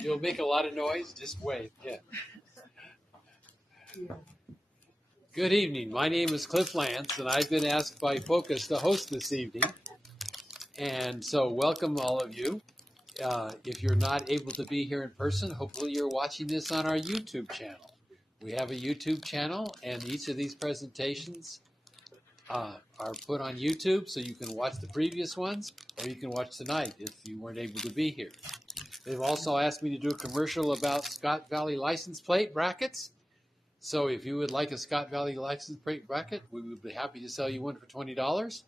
You'll make a lot of noise. Just wave. Yeah. Good evening. My name is Cliff Lance, and I've been asked by Focus to host this evening. And so, welcome all of you. If you're not able to be here in person, hopefully you're watching this on our YouTube channel. We have a YouTube channel, and each of these presentations are put on YouTube, so you can watch the previous ones, or you can watch tonight if you weren't able to be here. They've also asked me to do a commercial about Scott Valley license plate brackets. So if you would like a Scott Valley license plate bracket, we would be happy to sell you one for $20.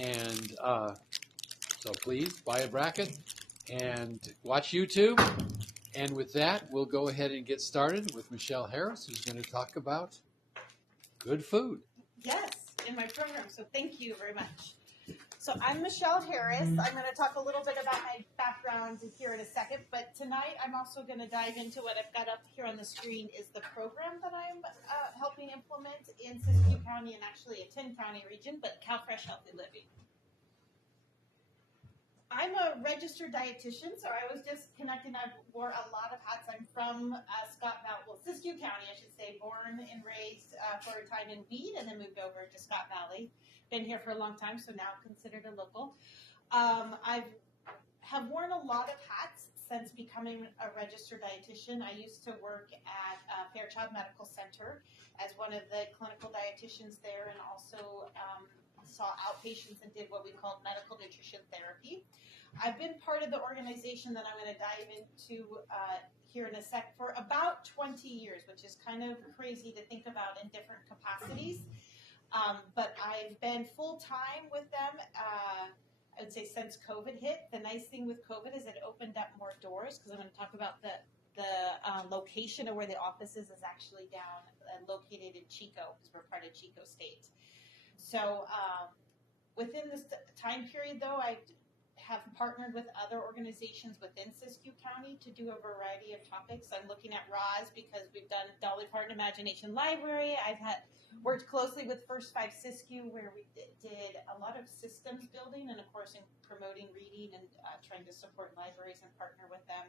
And so please buy a bracket and watch YouTube. And with that, we'll go ahead and get started with Michelle Harris, who's going to talk about good food. Yes, in my program. So thank you very much. So I'm Michelle Harris. I'm going to talk a little bit about my background here in a second, but tonight I'm also going to dive into what I've got up here on the screen is the program that I'm helping implement in Siskiyou County and actually a 10-county region, but CalFresh Healthy Living. I'm a registered dietitian, so I was just connecting. I wore a lot of hats. I'm from Siskiyou County, I should say, born and raised for a time in Weed and then moved over to Scott Valley. Been here for a long time, so now considered a local. I have worn a lot of hats since becoming a registered dietitian. I used to work at Fairchild Medical Center as one of the clinical dietitians there, and also saw outpatients and did what we called medical nutrition therapy. I've been part of the organization that I'm going to dive into here in a sec for about 20 years, which is kind of crazy to think about in different capacities. But I've been full-time with them, I would say, since COVID hit. The nice thing with COVID is it opened up more doors, because I'm going to talk about the location of where the office is actually down located in Chico, because we're part of Chico State. So within this time period, though, I have partnered with other organizations within Siskiyou County to do a variety of topics. I'm looking at ROS because we've done Dolly Parton Imagination Library. I've worked closely with First 5 Siskiyou, where we did a lot of systems building and, of course, in promoting reading and trying to support libraries and partner with them.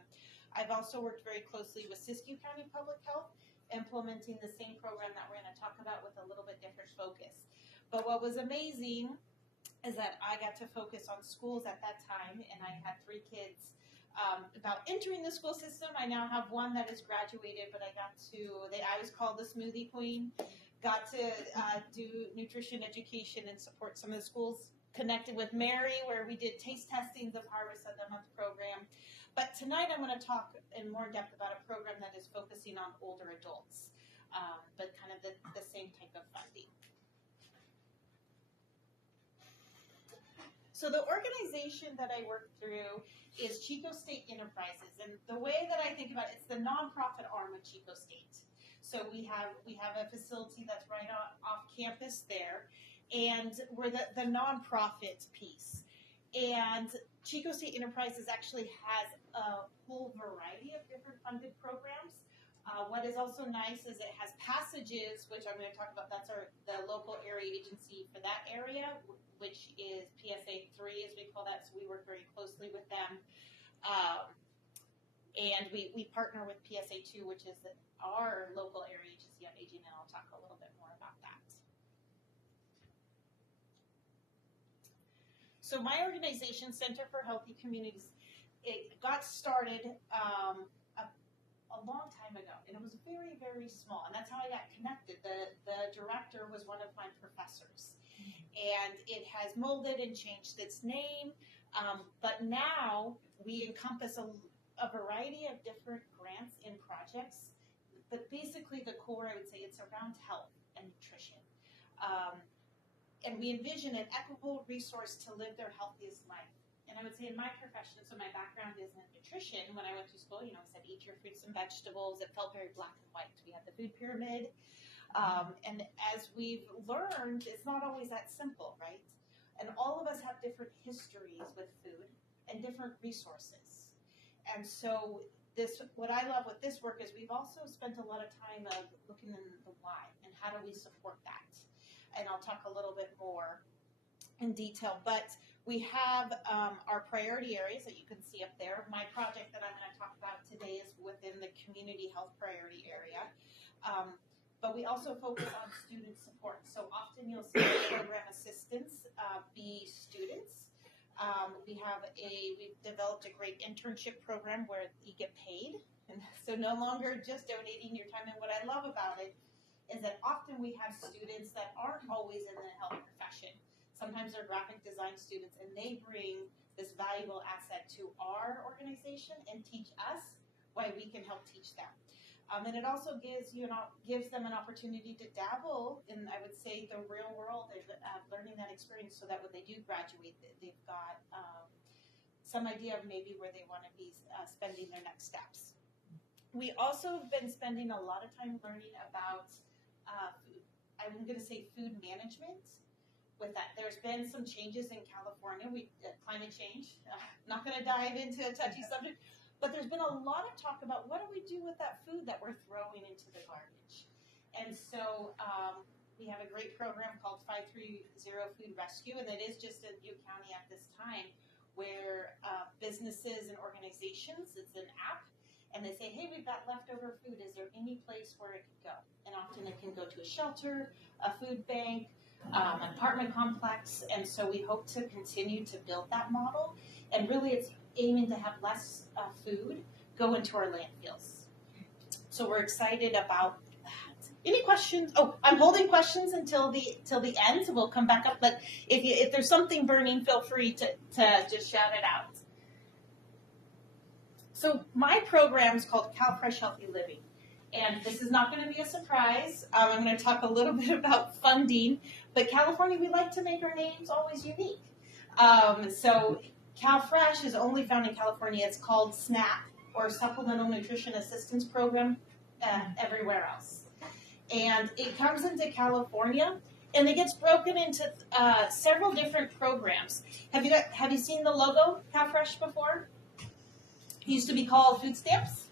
I've also worked very closely with Siskiyou County Public Health, implementing the same program that we're going to talk about with a little bit different focus. But what was amazing is that I got to focus on schools at that time, and I had 3 kids about entering the school system. I now have one that is graduated, but I was called the smoothie queen, got to do nutrition education and support some of the schools, connected with Mary, where we did taste testings of Harvest of the Month program. But tonight I'm going to talk in more depth about a program that is focusing on older adults, but kind of the same type of funding. So the organization that I work through is Chico State Enterprises, and the way that I think about it, it's the nonprofit arm of Chico State. So we have a facility that's right off campus there, and we're the nonprofit piece. And Chico State Enterprises actually has a whole variety of different funded programs. What is also nice is it has passages, which I'm going to talk about. That's the local area agency for that area, which is PSA 3, as we call that. So we work very closely with them. And we partner with PSA 2, which is our local area agency on aging, and I'll talk a little bit more about that. So my organization, Center for Healthy Communities, it got started a long time ago, and it was very, very small, and that's how I got connected. The director was one of my professors, and it has molded and changed its name, but now we encompass a variety of different grants and projects, but basically the core, I would say, it's around health and nutrition. And we envision an equitable resource to live their healthiest life. And I would say in my profession, so my background is in nutrition. When I went to school, I said eat your fruits and vegetables. It felt very black and white. We had the food pyramid. And as we've learned, it's not always that simple, right? And all of us have different histories with food and different resources. And so what I love with this work is we've also spent a lot of time of looking in the why and how do we support that. And I'll talk a little bit more in detail. But We have our priority areas that you can see up there. My project that I'm going to talk about today is within the community health priority area. But we also focus on student support. So often you'll see program assistants be students. We've developed a great internship program where you get paid. And so no longer just donating your time. And what I love about it is that often we have students that aren't always in the health profession. Sometimes they're graphic design students, and they bring this valuable asset to our organization and teach us why we can help teach them. And it also gives them an opportunity to dabble in, I would say, the real world, learning that experience, so that when they do graduate, they've got some idea of maybe where they want to be spending their next steps. We also have been spending a lot of time learning about food. I'm going to say food management. With that, there's been some changes in California. Climate change. Not going to dive into a touchy subject, but there's been a lot of talk about what do we do with that food that we're throwing into the garbage. And so we have a great program called 530 Food Rescue, and it is just in Butte County at this time, where businesses and organizations, it's an app, and they say, hey, we've got leftover food. Is there any place where it could go? And often it can go to a shelter, a food bank, an apartment complex. And so we hope to continue to build that model. And really it's aiming to have less food go into our landfills. So we're excited about that. Any questions? Oh, I'm holding questions until the end, so we'll come back up. But if there's something burning, feel free to just shout it out. So my program is called CalFresh Healthy Living. And this is not going to be a surprise. I'm going to talk a little bit about funding. But California, we like to make our names always unique. So CalFresh is only found in California. It's called SNAP, or Supplemental Nutrition Assistance Program, everywhere else. And it comes into California, and it gets broken into several different programs. Have you seen the logo, CalFresh, before? It used to be called food stamps.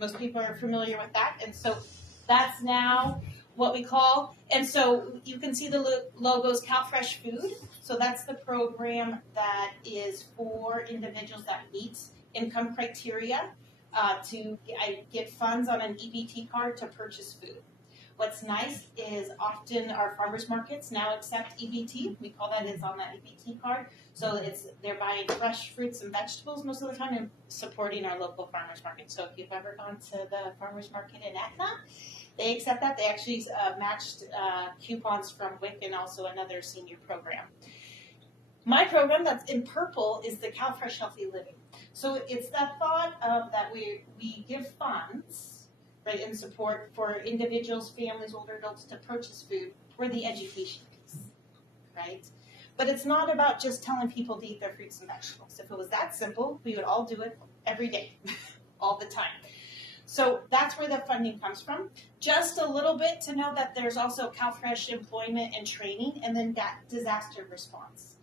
Most people are familiar with that. And so that's now what we call, and so you can see the logos CalFresh Food. So that's the program that is for individuals that meet income criteria to get funds on an EBT card to purchase food. What's nice is often our farmers markets now accept EBT. We call that, it's on that EBT card. So they're buying fresh fruits and vegetables most of the time and supporting our local farmers market. So if you've ever gone to the farmers market in Etna, they accept that. They actually matched coupons from WIC and also another senior program. My program that's in purple is the CalFresh Healthy Living. So it's that thought of that we give funds, right, in support for individuals, families, older adults to purchase food for the education piece, right? But it's not about just telling people to eat their fruits and vegetables. If it was that simple, we would all do it every day, all the time. So that's where the funding comes from. Just a little bit to know that there's also CalFresh employment and training, and then that disaster response.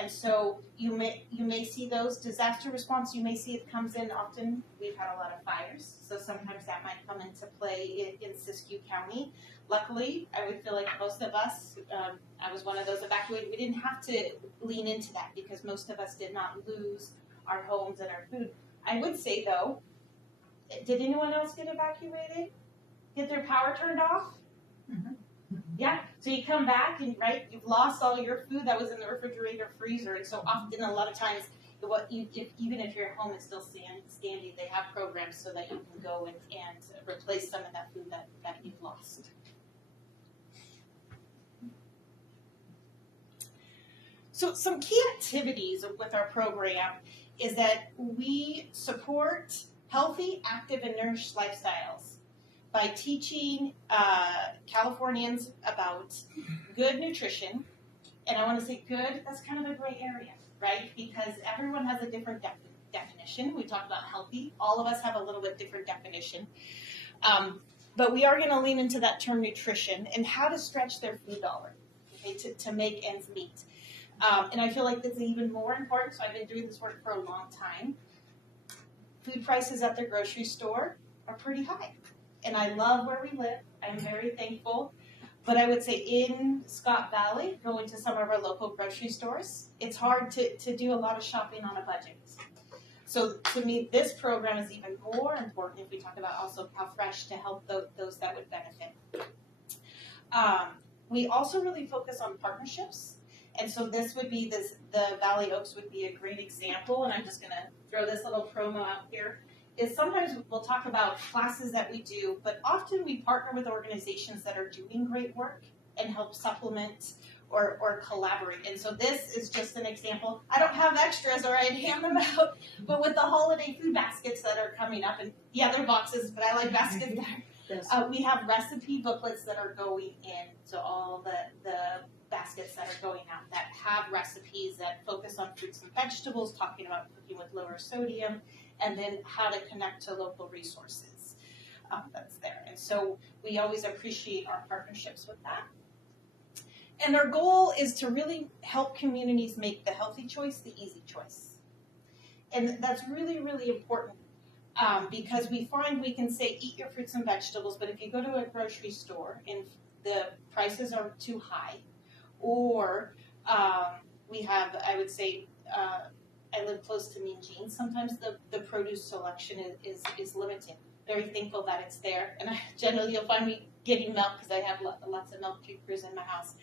And so you may see those disaster response. You may see it comes in often. We've had a lot of fires, so sometimes that might come into play in Siskiyou County. Luckily, I would feel like most of us, I was one of those evacuated. We didn't have to lean into that because most of us did not lose our homes and our food. I would say though, did anyone else get evacuated? Get their power turned off? Mm-hmm. Yeah, so you come back and you've lost all your food that was in the refrigerator, freezer, and so often a lot of times, even if your home is still standing, they have programs so that you can go and replace some of that food that you've lost. So some key activities with our program is that we support healthy, active, and nourished lifestyles by teaching Californians about good nutrition. And I want to say good, that's kind of a gray area, right? Because everyone has a different definition. We talked about healthy. All of us have a little bit different definition. But we are going to lean into that term nutrition and how to stretch their food dollar, okay, to make ends meet. And I feel like this is even more important, so I've been doing this work for a long time. Food prices at the grocery store are pretty high. And I love where we live. I'm very thankful. But I would say in Scott Valley, going to some of our local grocery stores, it's hard to do a lot of shopping on a budget. So to me, this program is even more important if we talk about also how fresh to help those that would benefit. We also really focus on partnerships. And so this would be the Valley Oaks would be a great example. And I'm just going to throw this little promo out here. Is sometimes we'll talk about classes that we do, but often we partner with organizations that are doing great work and help supplement or collaborate. And so this is just an example. I don't have extras or I'd hand them out, but with the holiday food baskets that are coming up, and yeah, they're boxes, but I like baskets there. Yes. We have recipe booklets that are going in, so all the baskets that are going out that have recipes that focus on fruits and vegetables, talking about cooking with lower sodium, and then how to connect to local resources. That's there. And so we always appreciate our partnerships with that. And our goal is to really help communities make the healthy choice the easy choice. And that's really, really important because we find we can say eat your fruits and vegetables, but if you go to a grocery store and the prices are too high, or we have, I would say, I live close to Mean Jeans. Sometimes the produce selection is limited. Very thankful that it's there. And generally you'll find me getting milk because I have lots of milk drinkers in my house.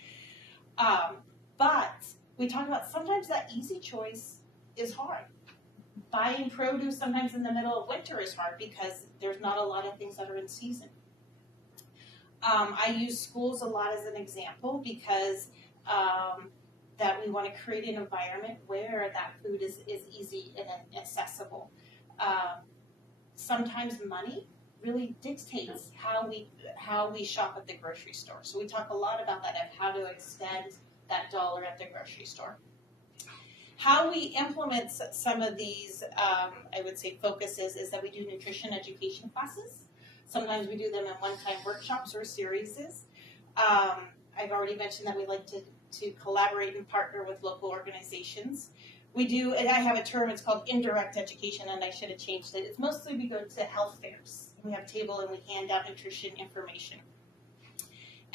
But we talk about sometimes that easy choice is hard. Buying produce sometimes in the middle of winter is hard because there's not a lot of things that are in season. I use schools a lot as an example because that we want to create an environment where that food is easy and accessible. Sometimes money really dictates how we shop at the grocery store. So we talk a lot about that, of how to extend that dollar at the grocery store. How we implement some of these, I would say, focuses is that we do nutrition education classes. Sometimes we do them in one-time workshops or series. I've already mentioned that we like to collaborate and partner with local organizations. We do, and I have a term, it's called indirect education, and I should have changed it. It's mostly we go to health fairs. We have a table and we hand out nutrition information.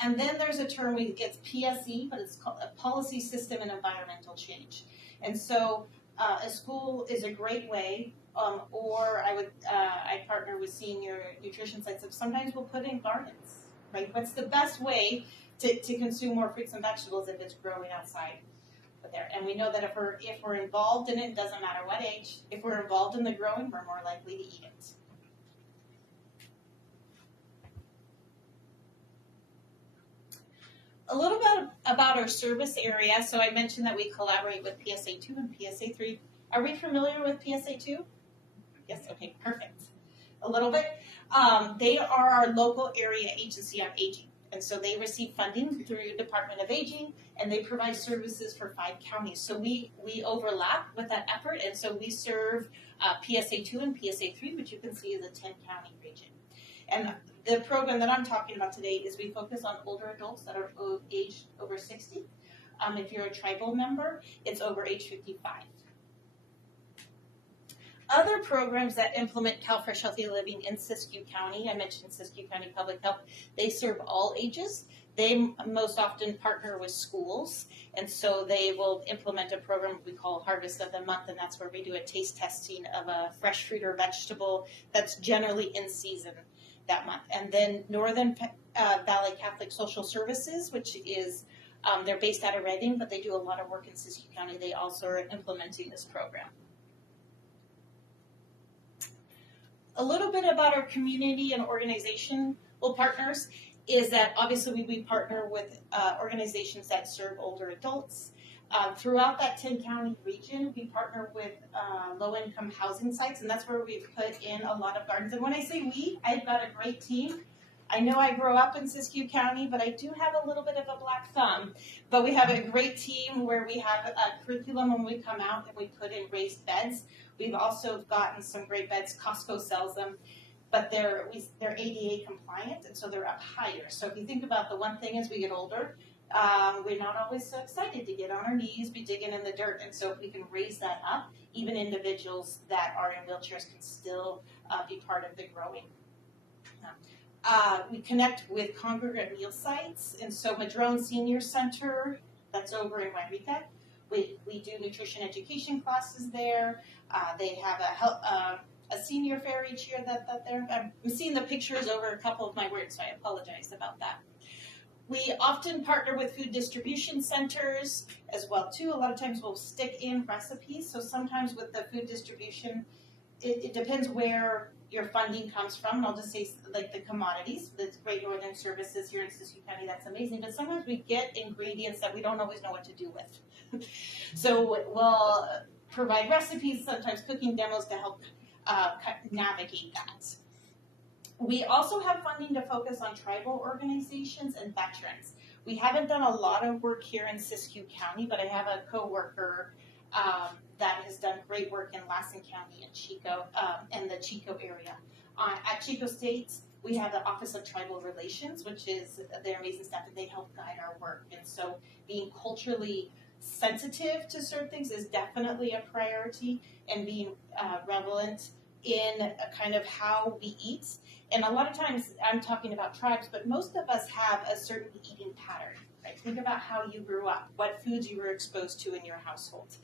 And then there's a term, it's PSE, but it's called a policy system and environmental change. And so a school is a great way, or I partner with senior nutrition sites. Sometimes we'll put in gardens, right? What's the best way to consume more fruits and vegetables if it's growing outside? But there, and we know that if we're involved in it, doesn't matter what age, if we're involved in the growing, we're more likely to eat it. A little bit about our service area. So I mentioned that we collaborate with PSA 2 and PSA 3. Are we familiar with PSA 2? Yes, okay, perfect. A little bit. They are our local area agency on aging. And so they receive funding through Department of Aging, and they provide services for 5 counties. So we overlap with that effort, and so we serve PSA 2 and PSA 3, which you can see is a 10-county region. And the program that I'm talking about today is we focus on older adults that are aged over 60. If you're a tribal member, it's over age 55. Other programs that implement CalFresh Healthy Living in Siskiyou County, I mentioned Siskiyou County Public Health, they serve all ages. They most often partner with schools, and so they will implement a program we call Harvest of the Month, and that's where we do a taste testing of a fresh fruit or vegetable that's generally in season that month. And then Northern Valley Catholic Social Services, which is, they're based out of Redding, but they do a lot of work in Siskiyou County. They also are implementing this program. A little bit about our community and organizational partners is that obviously we partner with organizations that serve older adults. Throughout that 10-county region, we partner with low-income housing sites, and that's where we've put in a lot of gardens. And when I say we, I've got a great team. I know I grew up in Siskiyou County, but I do have a little bit of a black thumb. But we have a great team where we have a curriculum when we come out and we put in raised beds. We've also gotten some great beds. Costco sells them, but they're ADA compliant, and so they're up higher. So if you think about the one thing as we get older, we're not always so excited to get on our knees, be digging in the dirt. And so if we can raise that up, even individuals that are in wheelchairs can still be part of the growing. We connect with congregate meal sites, and so Madrone Senior Center, that's over in Wairika. We do nutrition education classes there. They have a senior fair each year that they're. I'm seeing the pictures over a couple of my words, so I apologize about that. We often partner with food distribution centers as well too. A lot of times we'll stick in recipes. So sometimes with the food distribution, it depends where your funding comes from. And I'll just say like the commodities. The Great Northern Services here in Siskiyou County, that's amazing. But sometimes we get ingredients that we don't always know what to do with. So we'll provide recipes, sometimes cooking demos to help navigate that. We also have funding to focus on tribal organizations and veterans. We haven't done a lot of work here in Siskiyou County, but I have a coworker that has done great work in Lassen County and Chico, and the Chico area. At Chico State, we have the Office of Tribal Relations, which is their amazing staff, and they help guide our work. And so being culturally sensitive to certain things is definitely a priority, and being relevant in a kind of how we eat. And a lot of times I'm talking about tribes, but most of us have a certain eating pattern, right? Think about how you grew up, what foods you were exposed to in your household.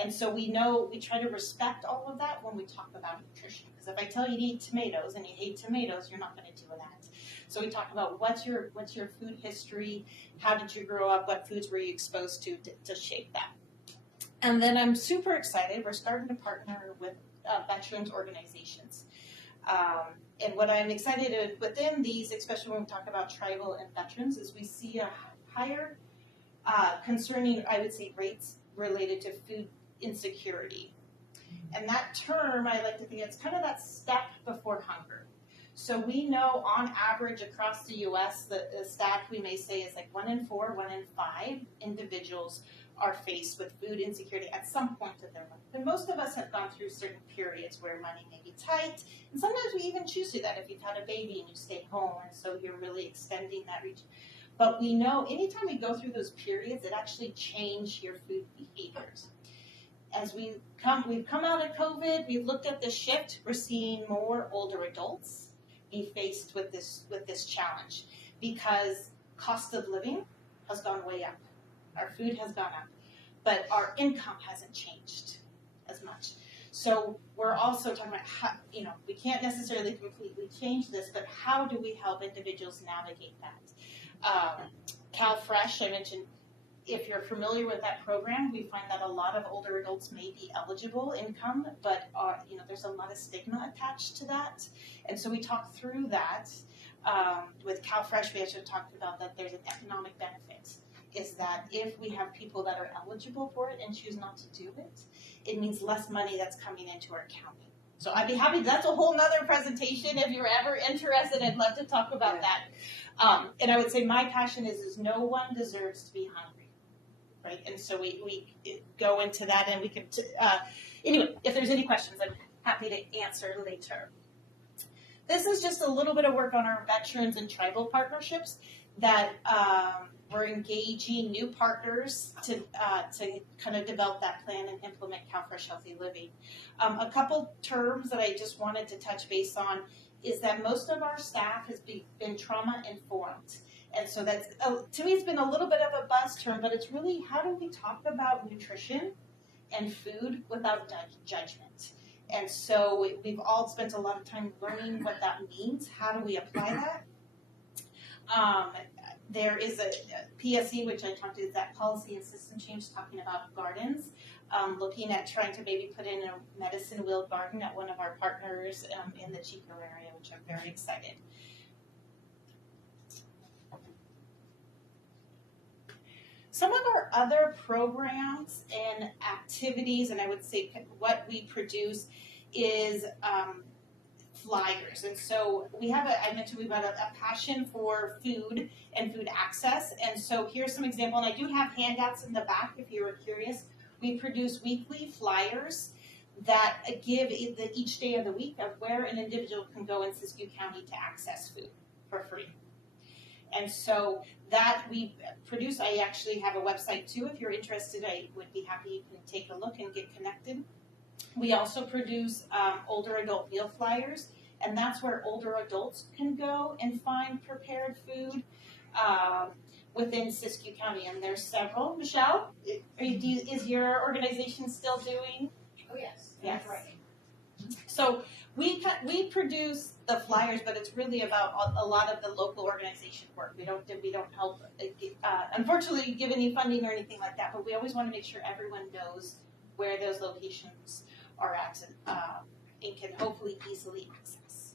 And so we try to respect all of that when we talk about nutrition. Because if I tell you to eat tomatoes and you hate tomatoes, you're not going to do that. So we talk about what's your food history, how did you grow up, what foods were you exposed to shape that. And then I'm super excited, we're starting to partner with veterans organizations. And what I'm excited within these, especially when we talk about tribal and veterans, is we see a higher concerning, I would say, rates related to food insecurity. And that term, I like to think it's kind of that step before hunger. So we know on average across the U.S., the stat we may say is like 1 in 4, 1 in 5 individuals are faced with food insecurity at some point in their life. And most of us have gone through certain periods where money may be tight, and sometimes we even choose to do that if you've had a baby and you stay home, and so you're really extending that reach. But we know anytime we go through those periods, it actually changes your food behaviors. As we've come out of COVID, we've looked at this shift. We're seeing more older adults be faced with this challenge because cost of living has gone way up. Our food has gone up, but our income hasn't changed as much. So we're also talking about how, we can't necessarily completely change this, but how do we help individuals navigate that? CalFresh, I mentioned, if you're familiar with that program, we find that a lot of older adults may be eligible income, but there's a lot of stigma attached to that. And so we talked through that. With CalFresh, we actually talked about that there's an economic benefit. Is that if we have people that are eligible for it and choose not to do it, it means less money that's coming into our county. So I'd be happy, that's a whole nother presentation. If you're ever interested, I'd love to talk about that. And I would say my passion is no one deserves to be hungry, right? And so we go into that, and we can, anyway, if there's any questions, I'm happy to answer later. This is just a little bit of work on our veterans and tribal partnerships that we're engaging new partners to kind of develop that plan and implement CalFresh Healthy Living. A couple terms that I just wanted to touch base on is that most of our staff has been trauma informed. And so that's, to me, it's been a little bit of a buzz term, but it's really how do we talk about nutrition and food without judgment? And so we've all spent a lot of time learning what that means. How do we apply that? There is a PSE, which I talked to, is that policy and system change, talking about gardens, looking at trying to maybe put in a medicine wheel garden at one of our partners in the Chico area, which I'm very excited. Some of our other programs and activities, and I would say what we produce is flyers. And so we have I mentioned we've got a passion for food and food access. And so here's some example, and I do have handouts in the back if you were curious. We produce weekly flyers that give each day of the week of where an individual can go in Siskiyou County to access food for free. And so that we produce, I actually have a website too. If you're interested, I would be happy you can take a look and get connected. We also produce older adult meal flyers, and that's where older adults can go and find prepared food within Siskiyou County. And there's several. Michelle, is your organization still doing? Oh, yes. Yes. Right. So we produce the flyers, but it's really about a lot of the local organization work. We don't help, unfortunately, give any funding or anything like that. But we always want to make sure everyone knows where those locations are at and can hopefully easily access.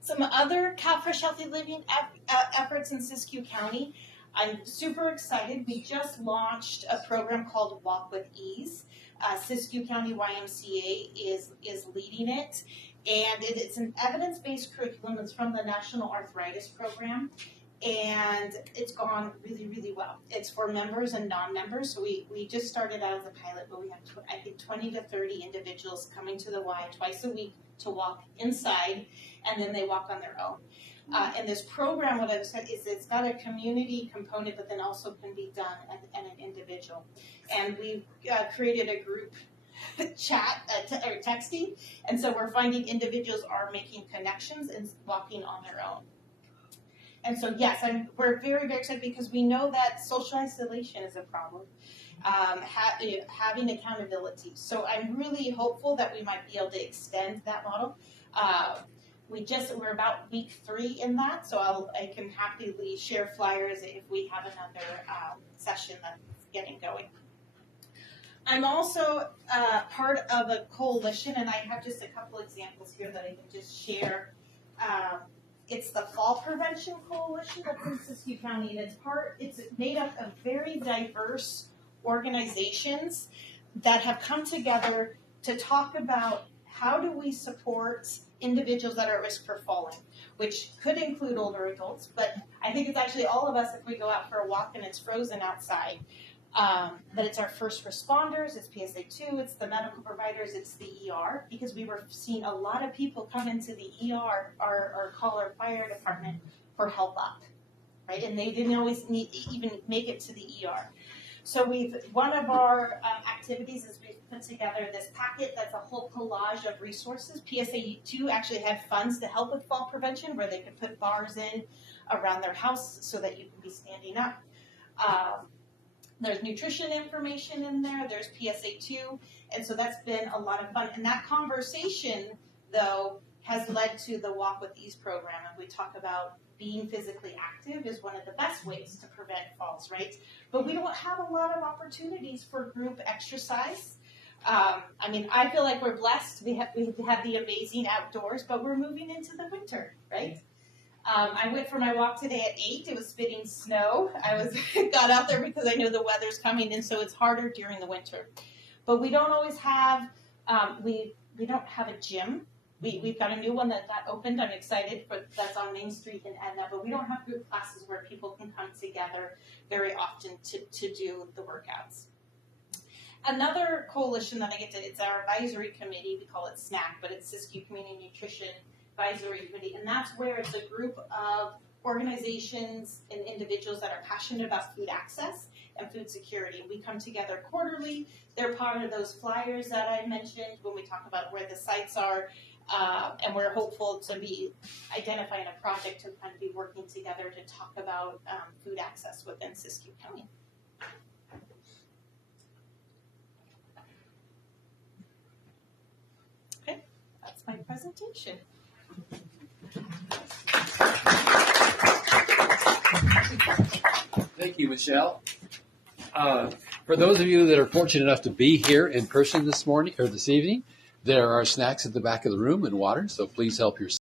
Some other CalFresh Healthy Living efforts in Siskiyou County. I'm super excited. We just launched a program called Walk with Ease. Siskiyou County YMCA is leading it, and it's an evidence-based curriculum. It's from the National Arthritis Program, and it's gone really, really well. It's for members and non-members. So we just started out as a pilot, but we have I think 20 to 30 individuals coming to the Y twice a week to walk inside, and then they walk on their own. And this program, what I've said is it's got a community component, but then also can be done at an individual. And we've created a group chat or texting, and so we're finding individuals are making connections and walking on their own. And so yes, we're very, very excited because we know that social isolation is a problem. Having accountability. So I'm really hopeful that we might be able to extend that model. We're about week 3 in that, so I can happily share flyers if we have another session that's getting going. I'm also part of a coalition, and I have just a couple examples here that I can just share. It's the Fall Prevention Coalition that's in Siskiyou County, and it's made up of very diverse organizations that have come together to talk about how do we support individuals that are at risk for falling, which could include older adults, but I think it's actually all of us if we go out for a walk and it's frozen outside. But it's our first responders, it's PSA2, it's the medical providers, it's the ER, because we were seeing a lot of people come into the ER or call our fire department for help up, right? And they didn't always even make it to the ER. So one of our activities is we've put together this packet that's a whole collage of resources. PSA2 actually had funds to help with fall prevention where they could put bars in around their house so that you can be standing up. There's nutrition information in there, there's PSA2, and so that's been a lot of fun. And that conversation, though, has led to the Walk with Ease program, and we talk about being physically active is one of the best ways to prevent falls, right? But we don't have a lot of opportunities for group exercise. I feel like we're blessed. We have the amazing outdoors, but we're moving into the winter, right? I went for my walk today at 8. It was spitting snow. Got out there because I know the weather's coming, and so it's harder during the winter. But we don't always have we don't have a gym. We've got a new one that opened. I'm excited that's on Main Street in Edna, but we don't have group classes where people can come together very often to do the workouts. Another coalition that it's our advisory committee. We call it SNAC, but it's Siskiyou Community Nutrition Advisory Committee, and that's where it's a group of organizations and individuals that are passionate about food access and food security. We come together quarterly. They're part of those flyers that I mentioned when we talk about where the sites are, and we're hopeful to be identifying a project to kind of be working together to talk about food access within Siskiyou County. Okay, that's my presentation. Thank you, Michelle. For those of you that are fortunate enough to be here in person this morning or this evening, there are snacks at the back of the room and water, so please help yourself.